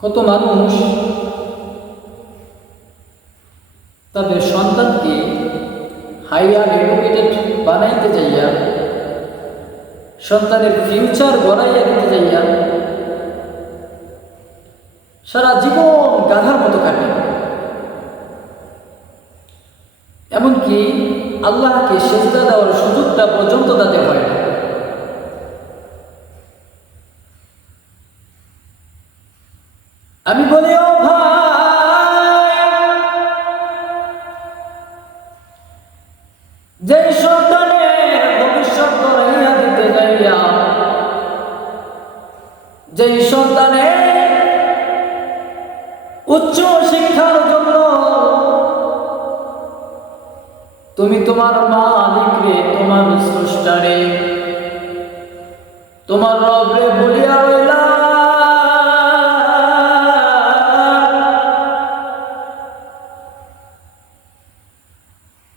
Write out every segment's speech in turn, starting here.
কত মানুষ তাদের সন্তানকে হাইয়ার এডুকেটেড বানাইতে যাইয়া, সন্তানের ফিউচার গড়াইয়া দিতে যাইয়া সারা জীবন গাধার মতো কাটে। এমনকি আল্লাহকে সেজদা দেওয়ার সুযোগটা পর্যন্ত তাদের হয় না। আমি বলি, ও ভাই, যে সন্তানের ভবিষ্যৎ গড়াইয়া দিতে যাইয়া, যে সন্তানের উচ্চ শিক্ষার জন্য তুমি তোমার মালিকরে, তোমার স্রষ্টারে, তোমার রবরে বলিয়া রইলা,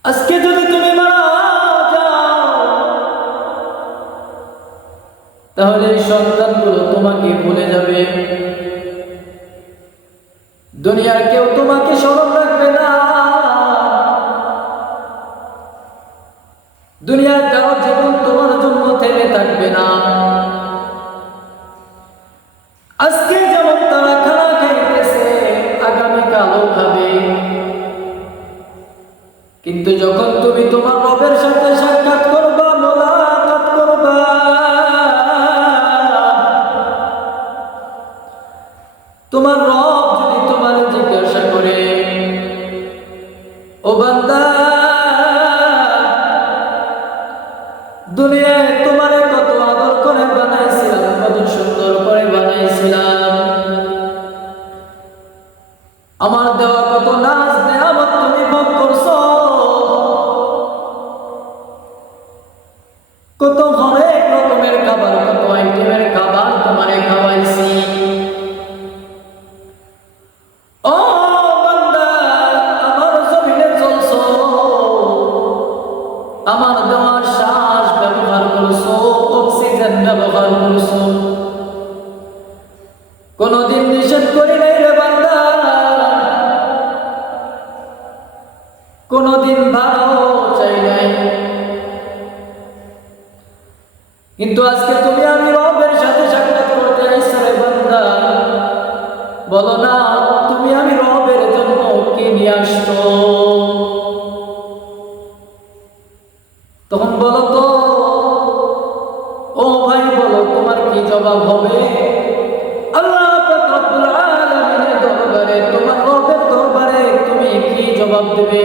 আজকে যদি তুমি মারা যাও তাহলে এই সন্তানগুলো তোমাকে ভুলে যাবে। দুনিয়ার কেউ তোমাকে স্মরণ রাখবে না, দুনিয়ার কারো জীবন তোমার জন্য থেমে থাকবে না। আজকে যেমন তারা খানা খাইতেছে, আগামীকালও খাবে, কিন্তু যখন তুমি তোমার রবের সাথে সাক্ষাৎ করবা, মোলাকাত করবা, তোমার রব যদি তোমার জিজ্ঞাসা করে, ও বান্দা, দুনিয়ায় তোমারে কত আদর করে বানাইছিলাম, কত সুন্দর করে বানাইছিলাম, আমার দেওয়া কত নাজ নেয়ামত তুমি ভোগ করছো, কত হরেক রকমের খাবার, কত আইটেমের খাবার তোমারে খাওয়াইছি। ও বান্দা, আমার জমিনে চলছো, আমার দেওয়া শ্বাস ব্যবহার করছো, অক্সিজেন ব্যবহার করছো, কোনদিন নিষেধ করি নাই রে বান্দা, কোনদিন ভালো চাই নাই, কিন্তু আজকে তুমি আমি রবের সাথে সাক্ষাৎ করতে আইছো রে বান্দা, বলো না তুমি আমি রবের জন্য কি নিয়ে আসছো? তখন বলো তো, ও ভাই বলো তোমার কি জবাব হবে? আল্লাহ পাক রব্বুল আলামিনের দরবারে, তোমার রবের দরবারে তুমি কি জবাব দেবে?